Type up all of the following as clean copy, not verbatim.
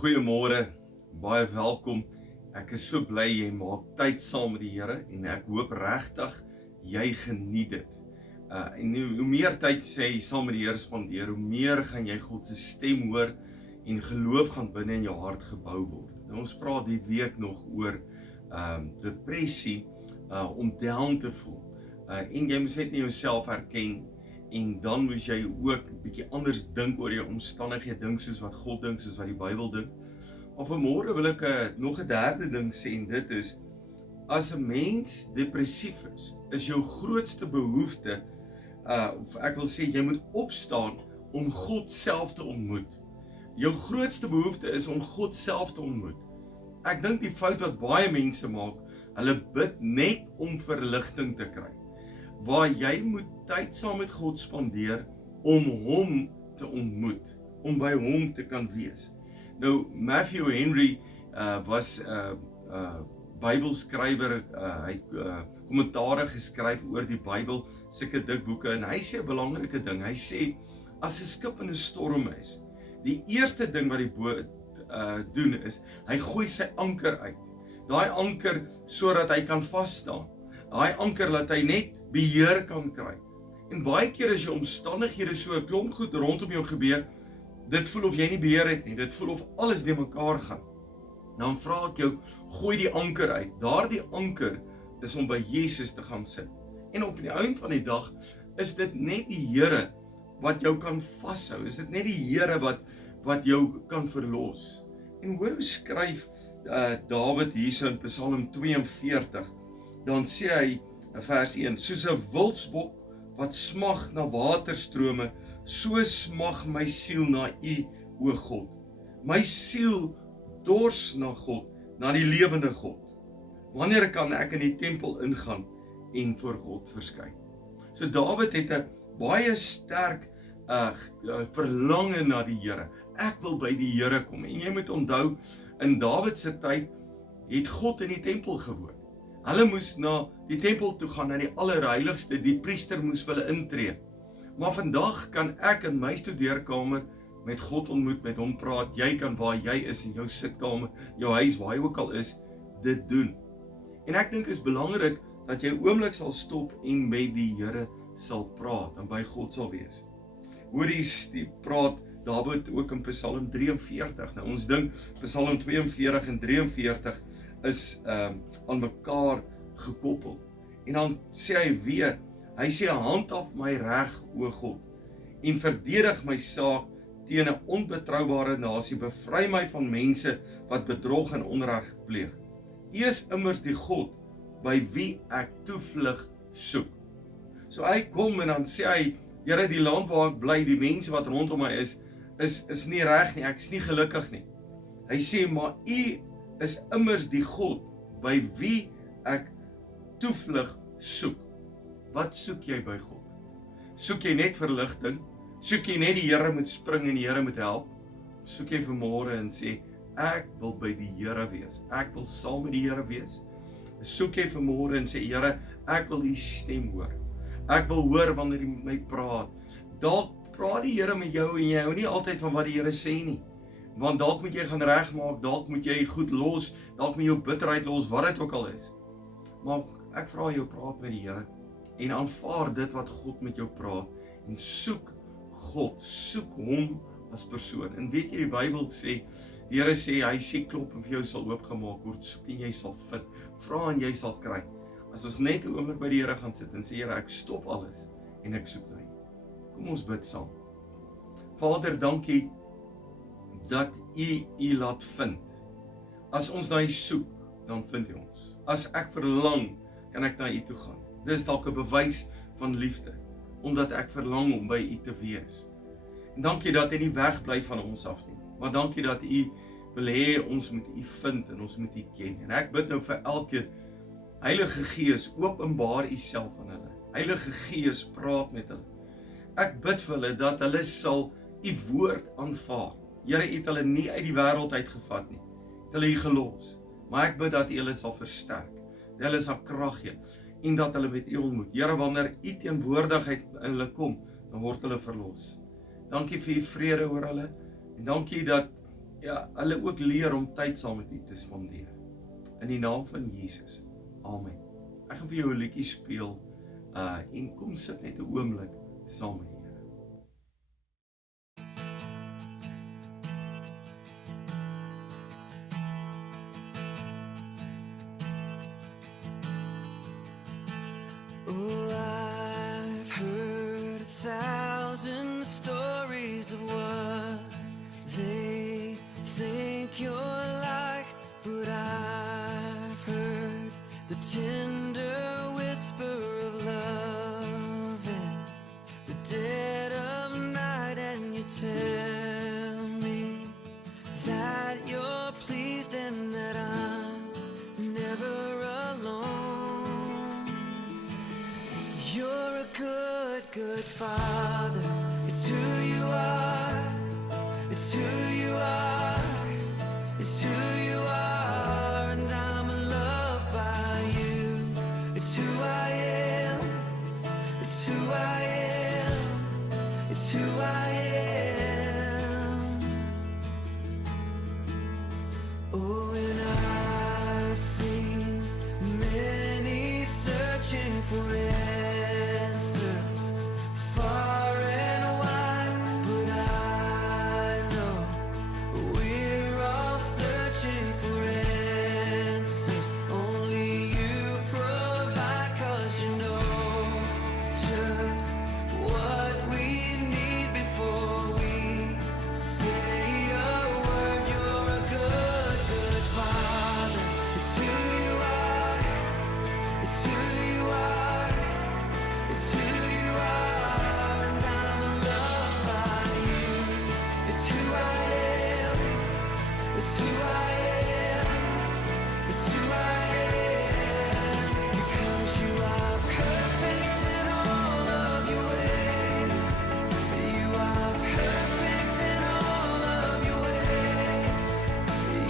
Goeiemôre, baie welkom. Ek is so bly jy maak tyd saam met die Here en ek hoop regtig jy geniet dit. En hoe meer tyd jy saam met die Here spandeer, hoe meer gaan jy God se stem hoor en geloof gaan binne in jou hart gebou word. Nou ons praat die week nog oor depressie, om down te voel. En jy moet net in jouself herken en dan moet jy ook 'n bietjie anders dink oor jou omstandighede, dink soos wat God dink, soos wat die Bybel dink. Maar vanmôre wil ek nog 'n derde ding sê en dit is as 'n mens depressief is jou grootste behoefte of ek wil sê jy moet opstaan om God self te ontmoet. Jou grootste behoefte is om God self te ontmoet. Ek dink die fout wat baie mense maak, hulle bid net om verligting te kry. Waar jy moet tyd saam met God spandeer om hom te ontmoet, om by hom te kan wees. Nou Matthew Henry was Bybelskrywer, hy het kommentare geskryf oor die Bybel, sulke dik boeke en hy sê 'n belangrike ding. Hy sê as 'n skip in 'n storm is, die eerste ding wat die boot doen is hy gooi sy anker uit. Daai anker sodat hy kan vas staan. Daai anker laat hy net beheer kan kry. En baie keer as jou omstandighede so 'n klomp goed rondom jou gebeur, dit voel of jy nie beheer het nie, dit voel of alles de mekaar gaan. Dan vra ek jou, gooi die anker uit. Daardie anker is om by Jesus te gaan sit. En op die einde van die dag is dit net die Here wat jou kan vashou. Is dit net die Here wat jou kan verlos. En hoor hoe skryf Dawid hierso in Psalm 42. Dan sê hy vers 1, soos 'n wildsbok wat smag na waterstrome, so smag my siel na U, o God. My siel dors na God, na die lewende God. Wanneer kan ek in die tempel ingaan en voor God verskyn? So Dawid het 'n baie sterk verlange na die Here. Ek wil by die Here kom. En jy moet onthou, in Dawid se tyd het God in die tempel gewoon. Hulle moes na die tempel toe gaan, na die allerheiligste, die priester moes hulle intree. Maar vandag kan ek in my studeerkamer met God ontmoet, met hom praat. Jy kan waar jy is in jou sitkamer, jou huis, waar jy ook al is, dit doen. En ek dink is belangrik dat jy oomblik sal stop en met die Here sal praat en by God sal wees. Hoor die praat Dawid ook in Psalm 43. Nou ons dink Psalm 42 en 43 is aan mekaar gekoppel. En dan sê hy weer, hy sê handhaaf my reg, o God, en verdedig my saak teen 'n onbetroubare nasie, bevry my van mense wat bedrog en onreg pleeg. U is immers die God by wie ek toevlug soek. So hy kom en dan sê hy, Here, die land waar ek bly, die mense wat rondom my is nie reg nie, ek is nie gelukkig nie. Hy sê, maar U is immers die God by wie ek toevlug soek. Wat soek jy by God? Soek jy net verligting? Soek jy net die Here moet spring en die Here moet help? Soek jy vanmôre en sê, ek wil by die Here wees. Ek wil saam met die Here wees. Soek jy vanmôre en sê, Here, ek wil U stem hoor. Ek wil hoor wanneer U met my praat. Dalk praat die Here met jou en jy hou nie altyd van wat die Here sê nie. Want dalk moet jy gaan regmaak, dalk moet jy goed los, dalk moet jy jou bitterheid los, wat dit ook al is. Maar ek vra jou, praat met die Here en aanvaar dit wat God met jou praat en soek God, soek hom as persoon. En weet jy, die Bybel sê, die Here sê, hy sê klop en vir jou sal oopgemaak word, soek en jy sal vind, vra en jy sal kry. As ons net 'n oomblik by die Here gaan sit en sê, Here, ek stop alles en ek soek U. Kom ons bid saam. Vader, dankie dat U laat vind. As ons na U soek, dan vind U ons. As ek verlang, kan ek na U toe gaan. Dis dalk 'n bewys van liefde, omdat ek verlang om by U te wees. En dankie dat U nie wegbly van ons af nie, maar dankie dat U wil hê ons moet U vind en ons moet U ken. En ek bid nou vir elkeen, Heilige Gees, openbaar U self aan hulle. Heilige Gees, praat met hulle. Ek bid vir hulle dat hulle sal U woord aanvaar. Here, U het hulle nie uit die wêreld uitgevat nie. Het hulle hier gelos. Maar ek bid dat U hulle sal versterk. Dat hulle sal krag gee en dat hulle met U ontmoet. Here, wanneer U teenwoordigheid in hulle kom, dan word hulle verlos. Dankie vir U vrede oor hulle en dankie dat ja, hulle ook leer om tyd saam met U te spandeer. In die naam van Jesus. Amen. Ek gaan vir jou 'n liedjie speel en kom sit net 'n oomblik saam met die Here. Oh, I've heard 1,000 stories of what they think you're like, but I've heard the tender whisper of love in the dead of night, and you tell me that you're pleased and that I'm never alone. You're a good, good Father. It's who you are. It's who you are. It's who you are, and I'm loved by you. It's who I am. It's who I am. It's who I am. Oh, and I've seen many searching for answers far and wide, but I know we're all searching for answers. Only you provide, 'cause you know just what we need before we say a word. You're a good, good Father. It's who you are. It's who you are. It's who you are, and I'm loved by you. It's who I am. It's who I am. It's who I am. Because you are perfect in all of your ways. You are perfect in all of your ways.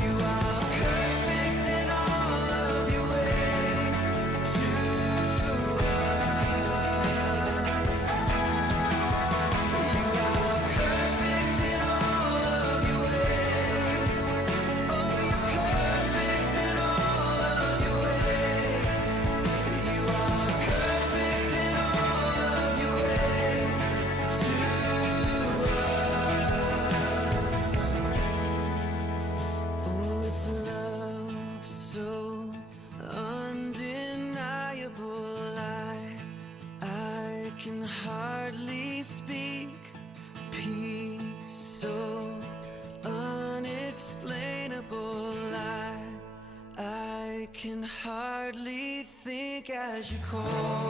You are perfect in all of your ways to us. You are perfect in all of your ways. Oh, you're perfect in all of your ways. You are perfect in all of your ways to us. Oh, it's love so undeniable. I can hardly speak. Peace so unexplainable. I can hardly think as you call